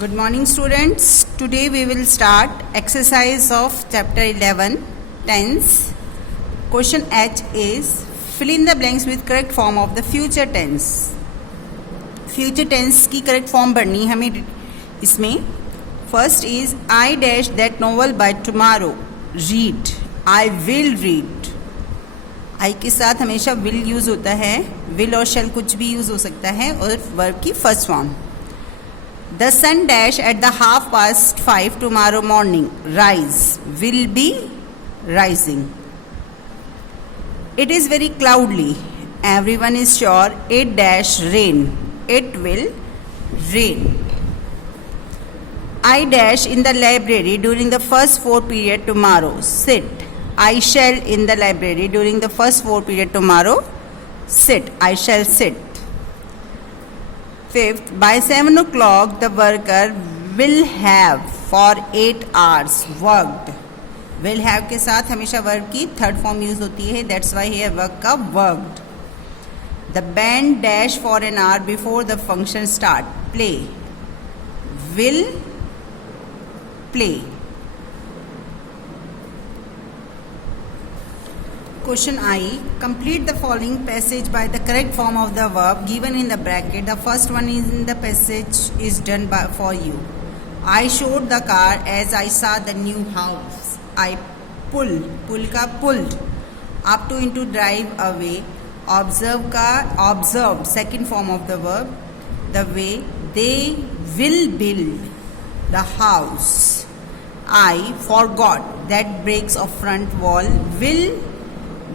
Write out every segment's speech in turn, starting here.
Good morning, students. Today we will start exercise of chapter 11, tense. Question H is fill in the blanks with correct form of the future tense. Future tense की correct form भरनी हमें इसमें. First is I dash that novel by tomorrow. Read. I will read. I के साथ हमेशा will use होता है. Will और shall कुछ भी यूज हो सकता है और verb की first form. The sun dash at the 5:30 tomorrow morning. Rise. Will be rising. It is very cloudy. Everyone is sure it dash rain. It will rain. I dash in the library during the first 4 period tomorrow. Sit. I shall in the library during the first 4 period tomorrow. Sit. I shall sit. Fifth, by 7 o'clock the worker will have for 8 hours worked. Will have के साथ हमेशा verb की third form use होती है. That's why here work का worked. The band dash for an hour before the function start. Play. Will play. Question I. Complete the following passage by the correct form of the verb given in the bracket. The first one is in the passage is done for you. I showed the car as I saw the new house. I pulled. Pull का pulled. Up to into drive away. Observe का observed. Second form of the verb. The way they will build the house. I forgot that bricks of front wall will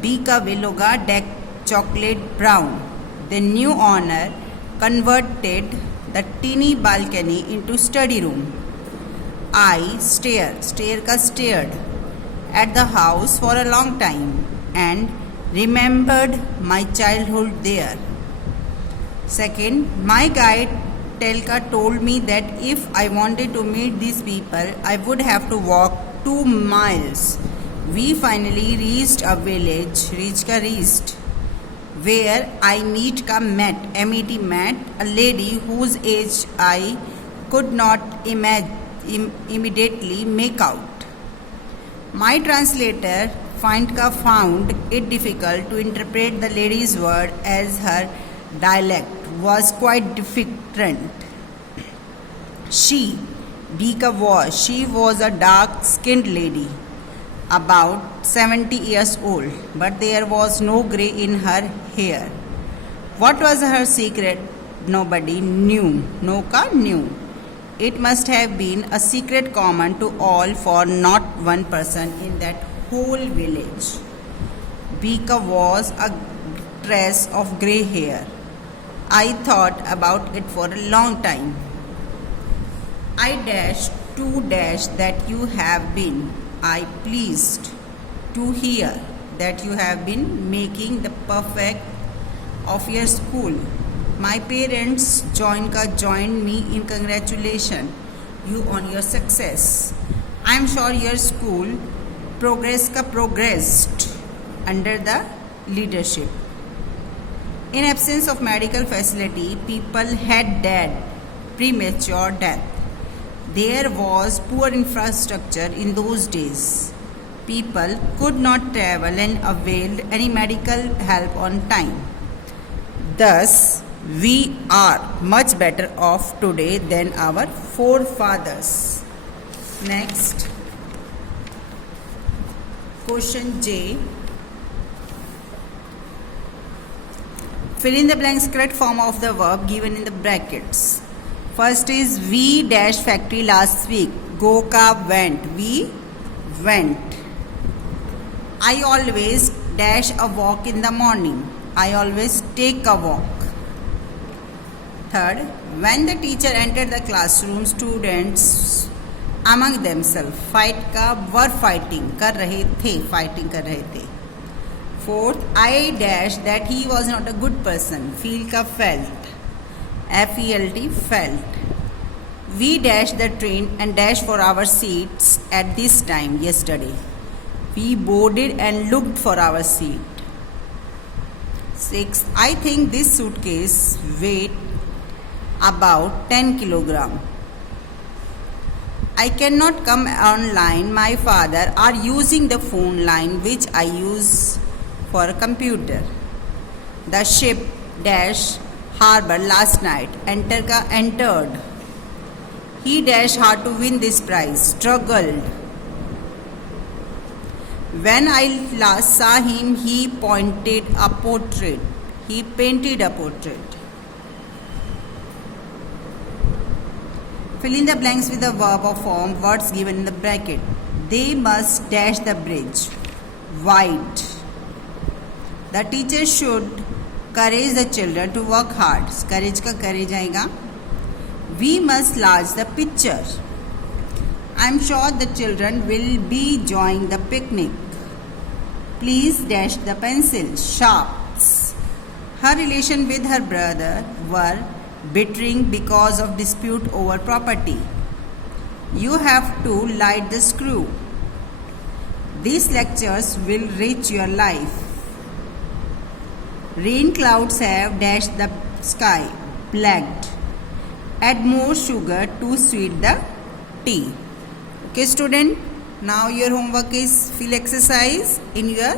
B का will होगा deck chocolate brown. The new owner converted the teeny balcony into study room. I stare का stared at the house for a long time and remembered my childhood there. Second, my guide Telka told me that if I wanted to meet these people, I would have to walk 2 miles. We finally reached a village, reached, where I met a lady whose age I could not immediately make out. My translator found it difficult to interpret the lady's word as her dialect was quite different. She was a dark-skinned lady, about 70 years old, but there was no grey in her hair. What was her secret? Nobody knew. No ka knew. It must have been a secret common to all, for not one person in that whole village. Bika was a tress of grey hair. I thought about it for a long time. I dash to dash that you have been. I pleased to hear that you have been making the perfect of your school. My parents joined me in congratulation you on your success. I am sure your school progressed under the leadership. In absence of medical facility, people had died premature death. There was poor infrastructure in those days. People could not travel and availed any medical help on time. Thus, we are much better off today than our forefathers. Next, question J. Fill in the blanks correct form of the verb given in the brackets. First is we dash factory last week. Go ka went. We went. I always dash a walk in the morning. I always take a walk. Third, when the teacher entered the classroom, students among themselves fight का were fighting कर रहे थे. Fighting कर रहे थे. Fourth, I dash that he was not a good person. Feel का felt. FELT felt. We dashed the train and dashed for our seats at this time yesterday. We boarded and looked for our seat. 6. I think this suitcase weighed about 10 kilogram. I cannot come online. My father are using the phone line which I use for a computer. The ship dash harbor last night. Enter का entered. He dash hard to win this prize. Struggled. When I last saw him, he painted a portrait. He painted a portrait. Fill in the blanks with the verb or form words given in the bracket. They must dash the bridge. Wide. The teacher should encourage the children to work hard. Courage का courage आएगा. We must enlarge the picture. I am sure the children will be enjoying the picnic. Please dash the pencil. Sharps. Her relation with her brother were bickering because of dispute over property. You have to light the screw. These lectures will reach your life. Rain clouds have dashed the sky. Blacked. Add more sugar to sweeten the tea. Okay, student. Now your homework is fill exercise in your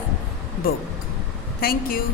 book. Thank you.